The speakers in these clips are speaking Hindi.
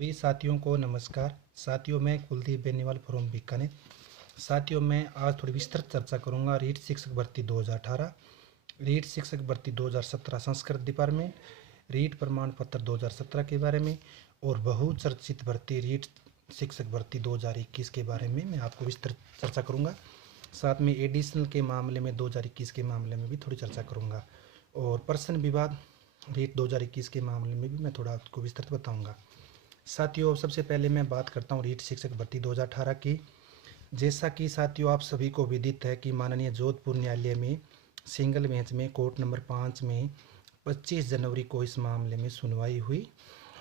सभी साथियों को नमस्कार। साथियों, मैं कुलदीप बेनीवाल फ्रॉम बीकानेर। साथियों, मैं आज थोड़ी विस्तृत चर्चा करूंगा रीट शिक्षक भर्ती 2018, रीट शिक्षक भर्ती 2017 संस्कृत डिपार्टमेंट, रीट प्रमाण पत्र 2017 के बारे में और बहुचर्चित भर्ती रीट शिक्षक भर्ती 2021 के बारे में मैं आपको विस्तृत चर्चा करूंगा। साथ में एडिशनल के मामले में 2021 के मामले में भी थोड़ी चर्चा करूंगा और प्रश्न विवाद रीट 2021 के मामले में भी मैं थोड़ा आपको विस्तृत बताऊंगा। साथियों, सबसे पहले मैं बात करता हूँ रीट शिक्षक भर्ती 2018 की। जैसा कि साथियों आप सभी को विदित है कि माननीय जोधपुर न्यायालय में सिंगल बेंच में कोर्ट नंबर 5 में 25 जनवरी को इस मामले में सुनवाई हुई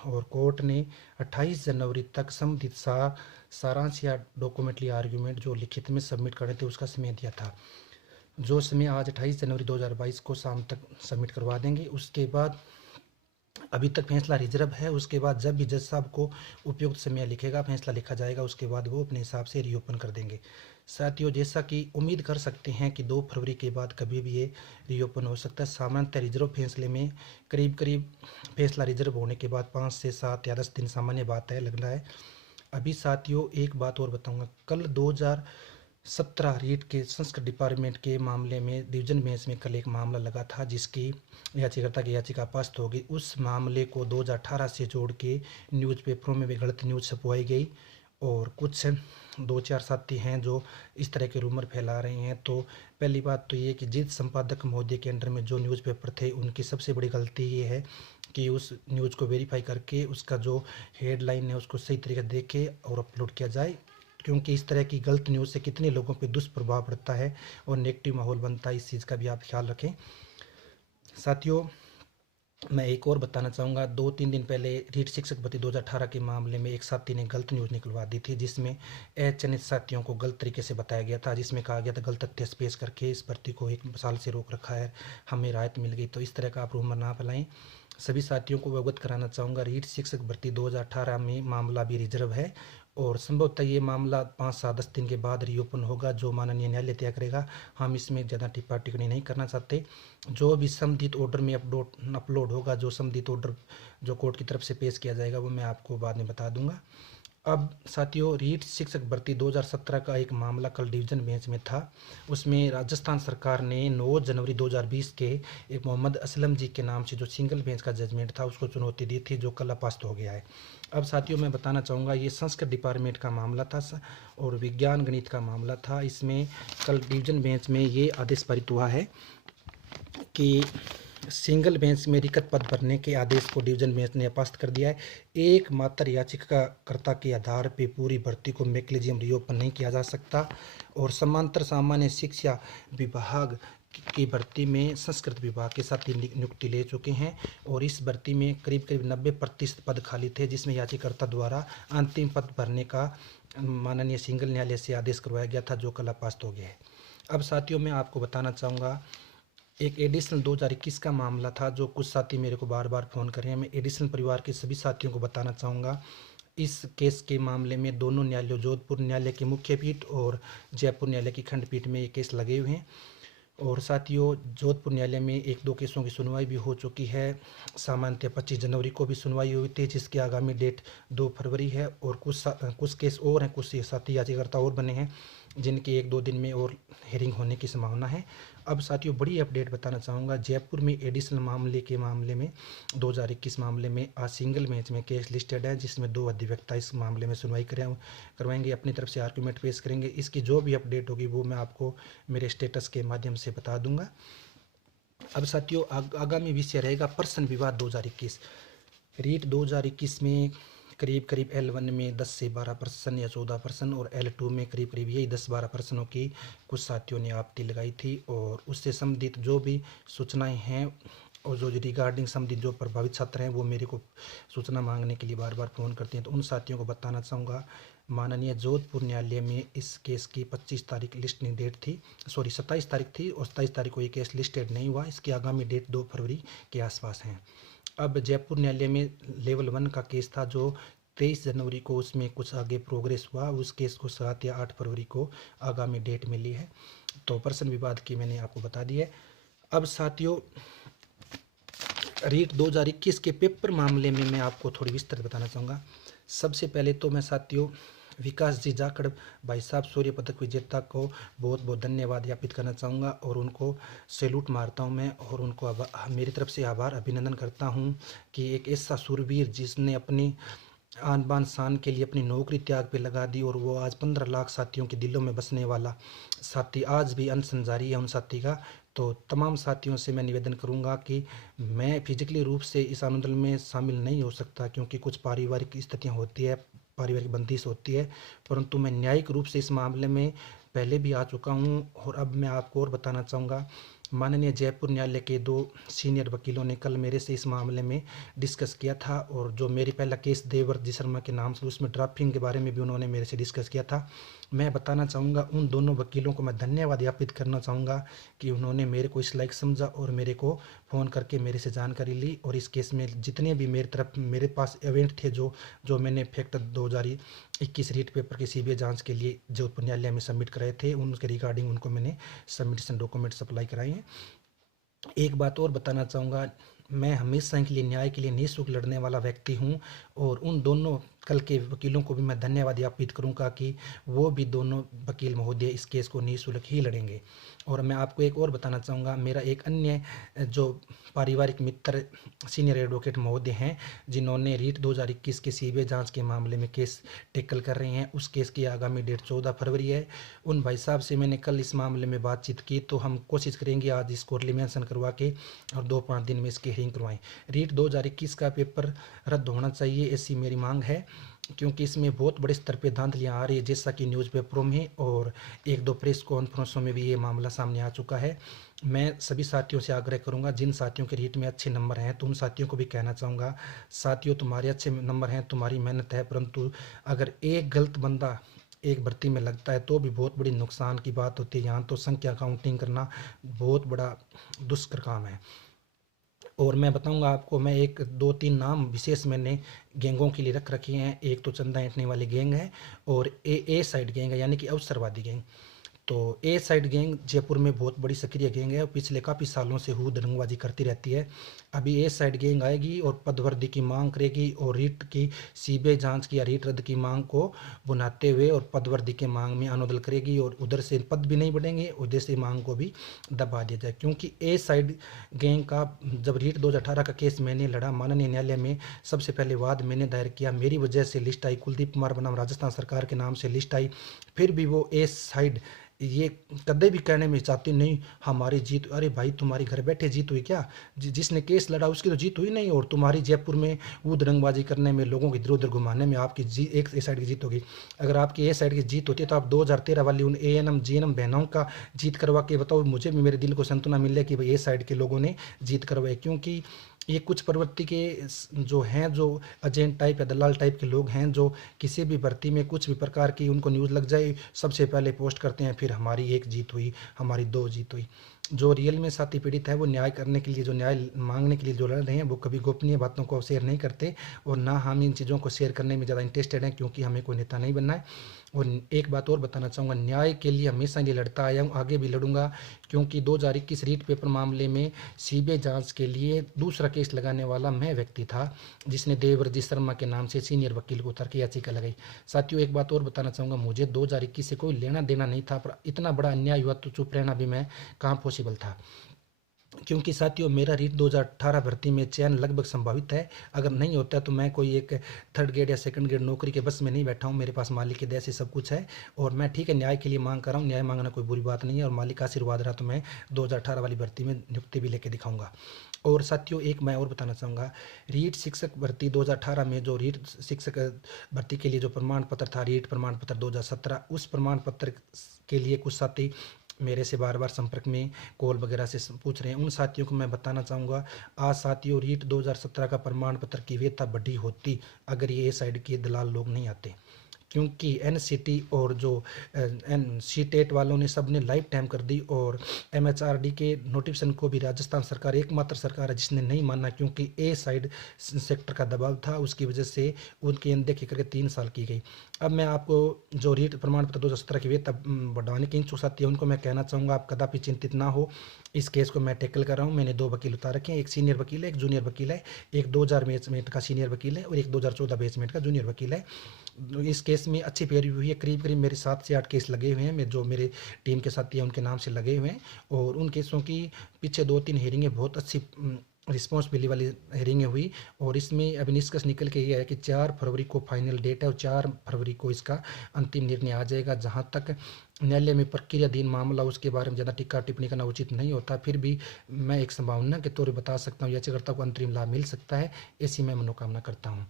और कोर्ट ने 28 जनवरी तक संबंधित सारांश या डॉक्यूमेंटरी आर्ग्यूमेंट जो लिखित में सबमिट करने थे उसका समय दिया था, जो समय आज 28 जनवरी 2022 को शाम तक सबमिट करवा देंगे। उसके बाद अभी तक फैसला रिजर्व है। उसके बाद जब भी जज साहब को उपयुक्त समय लिखेगा, फैसला लिखा जाएगा, उसके बाद वो अपने हिसाब से रीओपन कर देंगे। साथियों, जैसा कि उम्मीद कर सकते हैं कि 2 फरवरी के बाद कभी भी ये रीओपन हो सकता है। सामान्यतः रिजर्व फैसले में करीब फैसला रिजर्व होने के बाद 5 से 7 या 10 दिन सामान्य बात है, लग रहा है। अभी साथियों एक बात और बताऊंगा, कल 2017 रीट के संस्कृत डिपार्टमेंट के मामले में डिवीजन बेंच में कल एक मामला लगा था जिसकी याचिकाकर्ता की याचिका पस्त हो गई। उस मामले को 2018 से जोड़ के न्यूज़पेपरों में भी गलत न्यूज़ छपवाई गई और कुछ 2-4 साथी हैं जो इस तरह के रूमर फैला रहे हैं। तो पहली बात तो ये कि जिस संपादक महोदय के अंडर में जो न्यूज़पेपर थे उनकी सबसे बड़ी गलती ये है कि उस न्यूज़ को वेरीफाई करके उसका जो हेडलाइन है उसको सही तरीके से देखे और अपलोड किया जाए, क्योंकि इस तरह की गलत न्यूज़ से कितने लोगों पे दुष्प्रभाव पड़ता है और नेगेटिव माहौल बनता है। इस चीज़ का भी आप ख्याल रखें। साथियों, मैं एक और बताना चाहूँगा, 2-3 दिन पहले रीट शिक्षक भर्ती 2018 के मामले में एक साथी ने गलत न्यूज़ निकलवा दी थी जिसमें अचयनित साथियों को गलत तरीके से बताया गया था, जिसमें कहा गया था गलत तथ्य पेश करके इस भर्ती को 1 साल से रोक रखा है, हमें राहत मिल गई। तो इस तरह का आप रूमर ना फैलाएं। सभी साथियों को अवगत कराना चाहूँगा, रीट शिक्षक भर्ती 2018 में मामला भी रिजर्व है और संभवतः ये मामला 5-7-10 दिन के बाद रीओपन होगा, जो माननीय न्यायालय तय करेगा। हम इसमें ज़्यादा टिप्पा टिप्पणी नहीं करना चाहते। जो भी संबंधित ऑर्डर में अपलोड होगा, जो संबंधित ऑर्डर जो कोर्ट की तरफ से पेश किया जाएगा, वो मैं आपको बाद में बता दूंगा। अब साथियों, रीट शिक्षक भर्ती 2017 का एक मामला कल डिवीजन बेंच में था। उसमें राजस्थान सरकार ने 9 जनवरी 2020 के एक मोहम्मद असलम जी के नाम से जो सिंगल बेंच का जजमेंट था उसको चुनौती दी थी, जो कल अपास्त हो गया है। अब साथियों मैं बताना चाहूँगा, ये संस्कृत डिपार्टमेंट का मामला था और विज्ञान गणित का मामला था। इसमें कल डिवीजन बेंच में ये आदेश पारित हुआ है कि सिंगल बेंच में रिक्त पद भरने के आदेश को डिवीजन बेंच ने अपस्त कर दिया है। एकमात्र याचिकाकर्ता के आधार पर पूरी भर्ती को मैकेनिज्म रीओपन नहीं किया जा सकता और समांतर सामान्य शिक्षा विभाग की भर्ती में संस्कृत विभाग के साथ नियुक्ति ले चुके हैं और इस भर्ती में करीब 90% पद खाली थे, जिसमें याचिकाकर्ता द्वारा अंतिम पद भरने का माननीय सिंगल न्यायालय से आदेश करवाया गया था, जो कल अपास्त हो गया है। अब साथियों मैं आपको बताना चाहूँगा, एक एडिशनल 2021 का मामला था जो कुछ साथी मेरे को बार बार फ़ोन कर रहे हैं। मैं एडिशनल परिवार के सभी साथियों को बताना चाहूँगा, इस केस के मामले में दोनों न्यायालयों, जोधपुर न्यायालय की मुख्य पीठ और जयपुर न्यायालय की खंडपीठ में ये केस लगे हुए हैं। और साथियों, जोधपुर न्यायालय में 1-2 केसों की सुनवाई भी हो चुकी है। सामान्यतः 25 जनवरी को भी सुनवाई हुई थी, जिसकी आगामी डेट 2 फरवरी है और कुछ केस और हैं, कुछ साथी याचिकाकर्ता और बने हैं जिनकी 1-2 दिन में और हेयरिंग होने की संभावना है। अब साथियों बड़ी अपडेट बताना चाहूँगा, जयपुर में एडिशनल मामले में 2021 मामले में आज सिंगल बेंच में केस लिस्टेड है, जिसमें 2 अधिवक्ता इस मामले में सुनवाई करवाएंगे, अपनी तरफ से आर्गूमेंट पेश करेंगे। इसकी जो भी अपडेट होगी वो मैं आपको मेरे स्टेटस के माध्यम से बता दूंगा। अब साथियों आगामी विषय रहेगा प्रश्न विवाद 2021। रीट 2021 में करीब L1 में 10 से 12 प्रश्न या 14 प्रश्न और L2 में करीब यही 10-12 प्रश्नों की कुछ साथियों ने आपत्ति लगाई थी और उससे संबंधित जो भी सूचनाएं हैं और जो रिगार्डिंग संबंधित जो प्रभावित छात्र हैं वो मेरे को सूचना मांगने के लिए बार बार फ़ोन करते हैं। तो उन साथियों को बताना चाहूँगा, माननीय जोधपुर न्यायालय में इस केस की 25 तारीख लिस्टिंग डेट थी, 27 तारीख थी और 27 तारीख को ये केस लिस्टेड नहीं हुआ। इसकी आगामी डेट 2 फरवरी के आसपास है। अब जयपुर न्यायालय में लेवल 1 का केस था जो 23 जनवरी को, उसमें कुछ आगे प्रोग्रेस हुआ। उस केस को 7 या 8 फरवरी को आगामी डेट मिली है। तो प्रश्न विवाद की मैंने आपको बता दी है। अब साथियों रीट 2021 के पेपर मामले में मैं आपको थोड़ी विस्तृत बताना चाहूँगा। सबसे पहले तो मैं साथियों विकास जी जाखड़ भाई साहब सूर्य पदक विजेता को बहुत बहुत धन्यवाद ज्ञापित करना चाहूँगा और उनको सैल्यूट मारता हूँ मैं, और उनको मेरी तरफ से आभार अभिनंदन करता हूँ कि एक ऐसा सूरवीर जिसने अपनी आन बान शान के लिए अपनी नौकरी त्याग पे लगा दी, और वो आज 15 लाख साथियों के दिलों में बसने वाला साथी आज भी अनशन जारी है उन साथी का। तो तमाम साथियों से मैं निवेदन करूंगा कि मैं फिजिकली रूप से इस आंदोलन में शामिल नहीं हो सकता क्योंकि कुछ पारिवारिक स्थितियां होती है, पारिवारिक बंदिश होती है, परंतु मैं न्यायिक रूप से इस मामले में पहले भी आ चुका हूं। और अब मैं आपको और बताना चाहूँगा, माननीय जयपुर न्यायालय के 2 सीनियर वकीलों ने कल मेरे से इस मामले में डिस्कस किया था, और जो मेरी पहला केस देवव्रत शर्मा के नाम से उसमें ड्राफ्टिंग के बारे में भी उन्होंने मेरे से डिस्कस किया था। मैं बताना चाहूँगा उन दोनों वकीलों को मैं धन्यवाद ज्ञापित करना चाहूँगा कि उन्होंने मेरे को इस लायक समझा और मेरे को फ़ोन करके मेरे से जानकारी ली, और इस केस में जितने भी मेरे पास इवेंट थे जो जो मैंने फैक्ट 2021 रीट पेपर की सीबीआई जांच के लिए जोधपुर न्यायालय में सबमिट कराए थे, उनके रिगार्डिंग उनको मैंने सबमिशन डॉक्यूमेंट सप्लाई कराए हैं। एक बात और बताना चाहूँगा, मैं हमेशा के लिए न्याय के लिए निःशुल्क लड़ने वाला व्यक्ति हूँ, और उन दोनों कल के वकीलों को भी मैं धन्यवाद ज्ञापित करूँगा कि वो भी दोनों वकील महोदय इस केस को निःशुल्क ही लड़ेंगे। और मैं आपको एक और बताना चाहूँगा, मेरा एक अन्य जो पारिवारिक मित्र सीनियर एडवोकेट महोदय हैं जिन्होंने रीट 2021 के सीबीआई जांच के मामले में केस टैकल कर रहे हैं, उस केस की आगामी डेट 14 फरवरी है। उन भाई साहब से मैंने कल इस मामले में बातचीत की, तो हम कोशिश करेंगे आज इसको रिमेंशन करवा के और 2-5 दिन में इसकी हियरिंग करवाएं। रीट 2021 का पेपर रद्द होना चाहिए ऐसी मेरी मांग है, क्योंकि इसमें बहुत बड़े स्तर पे धांधलियाँ आ रही है, जैसा कि न्यूज़पेपरों में और 1-2 प्रेस कॉन्फ्रेंसों में भी ये मामला सामने आ चुका है। मैं सभी साथियों से आग्रह करूंगा, जिन साथियों के रीट में अच्छे नंबर हैं तो उन साथियों को भी कहना चाहूँगा, साथियों तुम्हारे अच्छे नंबर हैं, तुम्हारी मेहनत है, परंतु अगर एक गलत बंदा एक भर्ती में लगता है तो भी बहुत बड़ी नुकसान की बात होती है। यहाँ तो संख्या काउंटिंग करना बहुत बड़ा दुष्कर काम है। और मैं बताऊंगा आपको, मैं 1-2-3 नाम विशेष मैंने गैंगों के लिए रख रखे हैं। एक तो चंदा ऐंठने वाली गैंग है, और ए साइड गैंग है, यानी कि अवसरवादी गैंग। तो ए साइड गैंग जयपुर में बहुत बड़ी सक्रिय गैंग है और पिछले काफ़ी सालों से हूँ दंगबाजी करती रहती है। अभी ए साइड गैंग आएगी और पदवर्दी की मांग करेगी, और रीट की सीबीआई जांच की या रीट रद्द की मांग को बुनाते हुए और पदवर्दी के मांग में अनुदल करेगी, और उधर से पद भी नहीं बढ़ेंगे, उधर से मांग को भी दबा दिया जाए। क्योंकि ए साइड गैंग का जब रीट 2018 का केस मैंने लड़ा माननीय न्यायालय में, सबसे पहले वाद मैंने दायर किया, मेरी वजह से लिस्ट आई, कुलदीप कुमार बनाम राजस्थान सरकार के नाम से लिस्ट आई। फिर भी वो ए साइड ये कदे भी कहने में चाहती नहीं हमारी जीत। अरे भाई, तुम्हारी घर बैठे जीत हुई क्या? जिसने केस लड़ा उसकी तो जीत हुई नहीं, और तुम्हारी जयपुर में ऊद रंगबाजी करने में, लोगों को इधर उधर घुमाने में आपकी एक ए साइड की जीत होगी। अगर आपकी ए साइड की जीत होती है तो आप 2013 वाली उन एएनएम जीएनएम बहनों का जीत करवा के बताओ, मुझे भी मेरे दिल को सांत्वना मिले कि भाई ए साइड के लोगों ने जीत करवाई। क्योंकि ये कुछ प्रवृत्ति के जो हैं, जो एजेंट टाइप या दलाल टाइप के लोग हैं, जो किसी भी भर्ती में कुछ भी प्रकार की उनको न्यूज़ लग जाए सबसे पहले पोस्ट करते हैं, फिर हमारी 1 जीत हुई, हमारी 2 जीत हुई। जो रियल में साथी पीड़ित है वो न्याय करने के लिए, जो न्याय मांगने के लिए जो लड़ रहे हैं, वो कभी गोपनीय बातों को शेयर नहीं करते, और ना हम इन चीज़ों को शेयर करने में ज़्यादा इंटरेस्टेड हैं, क्योंकि हमें कोई नेता नहीं बनना है। और एक बात और बताना चाहूँगा, न्याय के लिए हमेशा ये लड़ता आया हूँ, आगे भी लड़ूंगा, क्योंकि 2021 रीट पेपर मामले में सीबीआई जांच के लिए दूसरा केस लगाने वाला मैं व्यक्ति था, जिसने देवव्रत शर्मा के नाम से सीनियर वकील को उतार के याचिका लगाई। साथियों, एक बात और बताना चाहूँगा, मुझे 2021 से कोई लेना देना नहीं था, पर इतना बड़ा अन्याय हुआ तो चुप रहना भी मैं कहाँ पॉसिबल था। क्योंकि साथियों, मेरा रीट 2018 भर्ती में चयन लगभग संभावित है। अगर नहीं होता तो मैं कोई एक 3rd ग्रेड या 2nd ग्रेड नौकरी के बस में नहीं बैठा हूँ, मेरे पास मालिक की दया से सब कुछ है, और मैं ठीक है न्याय के लिए मांग कर रहा हूँ, न्याय मांगना कोई बुरी बात नहीं है, और मालिक का आशीर्वाद रहा तो मैं 2018 वाली भर्ती में नियुक्ति भी लेके दिखाऊंगा। और साथियों, एक मैं और बताना चाहूँगा, रीट शिक्षक भर्ती 2018 में जो रीट शिक्षक भर्ती के लिए जो प्रमाण पत्र था, रीट प्रमाण पत्र 2017, उस प्रमाण पत्र के लिए कुछ साथी मेरे से बार बार संपर्क में कॉल वगैरह से पूछ रहे हैं। उन साथियों को मैं बताना चाहूँगा, आज साथियों रीट 2017 का प्रमाण पत्र की वैधता बढ़ी होती अगर ये साइड के दलाल लोग नहीं आते। क्योंकि एनसीटी और जो सीटेट वालों ने सब ने लाइफ टाइम कर दी, और एमएचआरडी के नोटिफिकेशन को भी राजस्थान सरकार एकमात्र सरकार है जिसने नहीं माना, क्योंकि ए साइड सेक्टर का दबाव था, उसकी वजह से उनकी अनदेखी करके 3 साल की गई। अब मैं आपको जो रीट प्रमाण पत्र 2017 की वेतन बढ़ाने की इच्छुक साथी है उनको मैं कहना चाहूँगा, आप कदापि चिंतित ना हो। इस केस को मैं टैकल कर रहा हूँ। मैंने 2 वकील उतार रखे हैं, एक सीनियर वकील है, एक जूनियर वकील है, एक 2000 बैचमेट का सीनियर वकील है और एक 2014 बैचमेट का जूनियर वकील है। इस केस में अच्छी पैरवी हुई है, करीब करीब मेरे 7 से 8 केस लगे हुए हैं, जो मेरे टीम के साथी हैं उनके नाम से लगे हुए हैं, और उन केसों की पीछे 2-3 हेयरिंगें बहुत अच्छी रिस्पॉन्सिबिलिटी वाली हेयरिंगें हुई, और इसमें अभी निष्कर्ष निकल के ये है कि 4 फरवरी को फाइनल डेट है और 4 फरवरी को इसका अंतिम निर्णय आ जाएगा। जहाँ तक न्यायालय में प्रक्रियाधीन मामला, उसके बारे में ज़्यादा टिक्का टिप्पणी करना उचित नहीं होता, फिर भी मैं एक संभावना के तौर पर बता सकता हूँ याचिकाकर्ता को अंतरिम लाभ मिल सकता है, ऐसी मैं मनोकामना करता हूँ।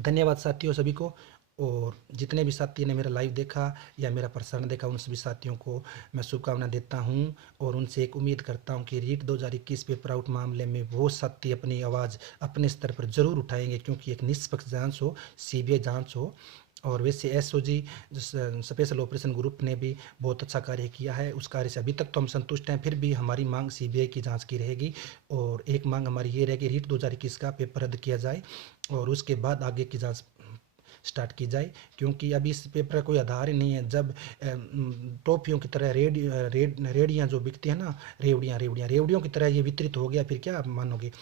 धन्यवाद साथियों सभी को, और जितने भी साथी ने मेरा लाइव देखा या मेरा प्रसारण देखा उन सभी साथियों को मैं शुभकामना देता हूं, और उनसे एक उम्मीद करता हूं कि रीट 2021 पेपर आउट मामले में वो साथी अपनी आवाज़ अपने स्तर पर ज़रूर उठाएंगे, क्योंकि एक निष्पक्ष जांच हो, सीबीआई जांच हो। और वैसे एसओजी स्पेशल ऑपरेशन ग्रुप ने भी बहुत अच्छा कार्य किया है, उस कार्य से अभी तक तो हम संतुष्ट हैं, फिर भी हमारी मांग सीबीआई की जांच की रहेगी, और एक मांग हमारी ये रहेगी रीट 2021 का पेपर रद्द किया जाए और उसके बाद आगे की जांच स्टार्ट की जाए, क्योंकि अभी इस पेपर का कोई आधार ही नहीं है। जब टॉफियों की तरह रेडियाँ जो बिकती है ना, रेवड़ियों की तरह ये वितरित हो गया, फिर क्या आप मानोगे।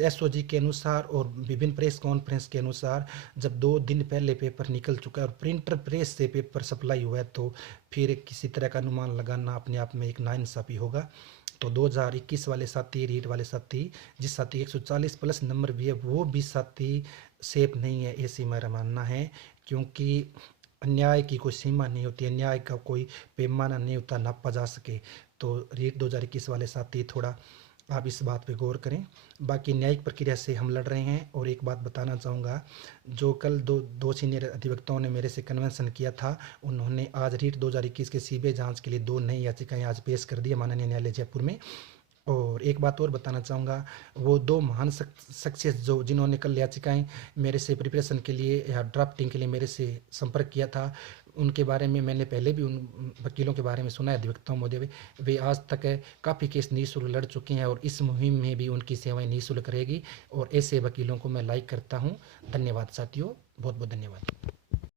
एसओजी के अनुसार और विभिन्न प्रेस कॉन्फ्रेंस के अनुसार जब 2 दिन पहले पेपर निकल चुका है और प्रिंटर प्रेस से पेपर सप्लाई हुआ है, तो फिर किसी तरह का अनुमान लगाना अपने आप में एक नाइंसाफ़ी होगा। तो 2021 वाले साथी, रीट वाले साथी, जिस साथी 140 प्लस नंबर भी है, वो भी साथी सेफ नहीं है, ऐसी मेरा मानना है, क्योंकि अन्याय की कोई सीमा नहीं होती, अन्याय का कोई पैमाना नहीं होता नापा जा सके। तो रीट 2021 वाले साथी थोड़ा आप इस बात पे गौर करें। बाकी न्यायिक प्रक्रिया से हम लड़ रहे हैं, और एक बात बताना चाहूँगा, जो कल दो सीनियर अधिवक्ताओं ने मेरे से कन्वेंशन किया था, उन्होंने आज रीट 2021 के सीबीआई जांच के लिए 2 नई याचिकाएं आज पेश कर दी है माननीय न्यायालय जयपुर में। और एक बात और बताना चाहूँगा, वो 2 महान सक्सेस जो जिन्होंने कल याचिकाएं मेरे से प्रिपरेशन के लिए या ड्राफ्टिंग के लिए मेरे से संपर्क किया था, उनके बारे में मैंने पहले भी उन वकीलों के बारे में सुना है, अधिवक्ताओं महोदय, वे आज तक काफ़ी केस निःशुल्क लड़ चुके हैं, और इस मुहिम में भी उनकी सेवाएं निःशुल्क रहेगी, और ऐसे वकीलों को मैं लाइक करता हूँ। धन्यवाद साथियों, बहुत बहुत धन्यवाद।